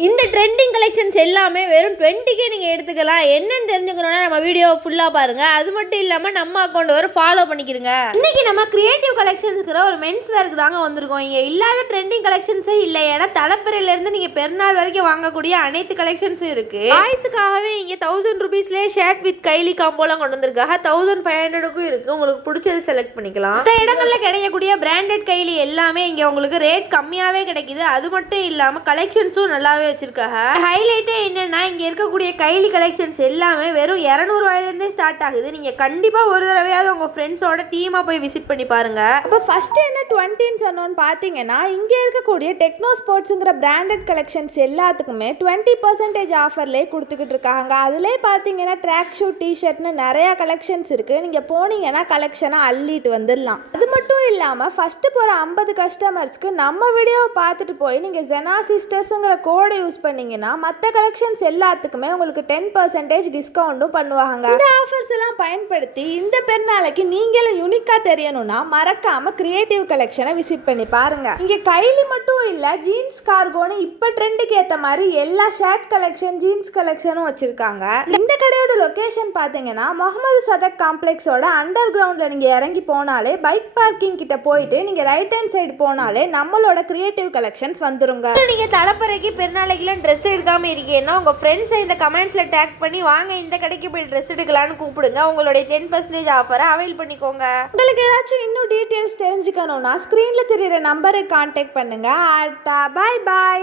இந்த trending collections எல்லாமே வெறும் 20க்கே நீங்கள் எடுத்துக்கலாம். என்னன்னு தெரிஞ்சுக்கணும்னா நம்ம வீடியோவை ஃபுல்லாக பாருங்கள். அது மட்டும் இல்லாமல் நம்ம அக்கௌண்ட் ஒரு ஃபாலோ பண்ணிக்கிறங்க. இன்றைக்கி நம்ம கிரியேட்டிவ் கலெக்ஷன்ஸுக்கிற ஒரு மென்ஸ் வேருக்கு தாங்க வந்திருக்கோம். இங்கே இல்லாத ட்ரெண்டிங் கலெக்ஷன்ஸே இல்லை. ஏன்னா தலைப்பிறையிலேருந்து நீங்கள் பெருநாள் வரைக்கும் வாங்கக்கூடிய அனைத்து கலெக்ஷன்ஸும் இருக்குது. பாய்ஸுக்காகவே இங்கே 1000 ரூபீஸ்லேயே ஷர்ட் வித் கைலி காம்போலாம் கொண்டு வந்திருக்காங்க. 1500க்கும் இருக்குது. உங்களுக்கு பிடிச்சது செலக்ட் பண்ணிக்கலாம். மற்ற இடங்களில் கிடைக்கக்கூடிய பிராண்டட் கைலி எல்லாமே இங்கே உங்களுக்கு ரேட் கம்மியாகவே கிடைக்குது. அது மட்டும் இல்லாமல் கலெக்ஷன்ஸும் நல்லாவே வச்சிருக்காங்க. ஹைலைட்டே என்னன்னா இங்க இருக்கக்கூடிய கைலி கலெக்ஷன்ஸ் எல்லாமே வெறும் 200 ரூபாயிலிருந்தே ஸ்டார்ட் ஆகுது. நீங்க கண்டிப்பா ஒரு தடவையாவது உங்க ஃப்ரெண்ட்ஸோட டீமா போய் விசிட் பண்ணி பாருங்க. அப்போ ஃபர்ஸ்ட் என்ன 20ன்னு சொன்னோன்னு பார்த்தீங்கன்னா இங்கே இருக்கக்கூடிய டெக்னோ ஸ்போர்ட்ஸுங்கிற பிராண்டட் கலெக்ஷன்ஸ் எல்லாத்துக்குமே 20% ஆஃபர்லேயே கொடுத்துக்கிட்டு இருக்காங்க. அதிலே பார்த்தீங்கன்னா ட்ராக் ஷூட் டிஷர்ட்னு நிறையா கலெக்ஷன்ஸ் இருக்குது. நீங்கள் போனீங்கன்னா கலெக்ஷனை அள்ளிட்டு வந்துடலாம். அது மட்டும் இல்லாமல் ஃபஸ்ட்டு போகிற 50 கஸ்டமர்ஸ்க்கு நம்ம வீடியோவை பார்த்துட்டு போய் நீங்கள் ஜெனா சிஸ்டர்ஸுங்கிற கோடை யூஸ் பண்ணீங்கன்னா மற்ற கலெக்ஷன்ஸ் எல்லாத்துக்குமே உங்களுக்கு 10% டிஸ்கவுண்ட்டும் பண்ணுவாங்க. இந்த ஆஃபர்ஸ் எல்லாம் பயன்படுத்தி இந்த பெருநாளைக்கு நீங்களும் யூனிக்கா தெரியணும்னா மறக்காம கிரியேட்டிவ் கலெக்ஷனை விசிட் பண்ணி பாருங்க. இங்க கைலி மட்டும் இல்ல, ஜீன்ஸ் கார்கோன்னு இப்ப ட்ரெண்டுக்கு ஏத்த மாதிரி எல்லா ஷர்ட் கலெக்ஷன் ஜீன்ஸ் கலெக்ஷனும் வச்சிருக்காங்க. இந்த கடையோட லொகேஷன் பாத்தீங்கன்னா முகமது சதக் காம்ப்ளெக்ஸோட அண்டர் கிரவுண்ட்ல நீங்க இறங்கி போனாலே பைக் பார்க்கிங் கிட்ட போயிட்டு நீங்க ரைட் ஹேண்ட் சைடு போனாலே நம்மளோட கிரியேட்டிவ் கலெக்ஷன்ஸ் வந்துருங்க. நீங்க தலைப்பறைக்கு பெருநாளைக்குலாம் ட்ரெஸ் எடுக்காமல் இருக்கீங்கன்னா உங்கள் ஃப்ரெண்ட்ஸை இந்த கமெண்ட்ஸில் டேக் பண்ணி வாங்க இந்த கடைக்கு போய் ட்ரெஸ் எடுக்கலான்னு கூப்பிடுங்க. உங்களுடைய 10% ஆஃபரை அவைல் பண்ணிக்கோங்க. உங்களுக்கு ஏதாச்சும் இன்னும் டீட்டெயில்ஸ் தெரிஞ்சுக்கணும்னா ஸ்க்ரீனில் தெரியுற நம்பருக்கு கான்டாக்ட் பண்ணுங்க. பாய் பாய்.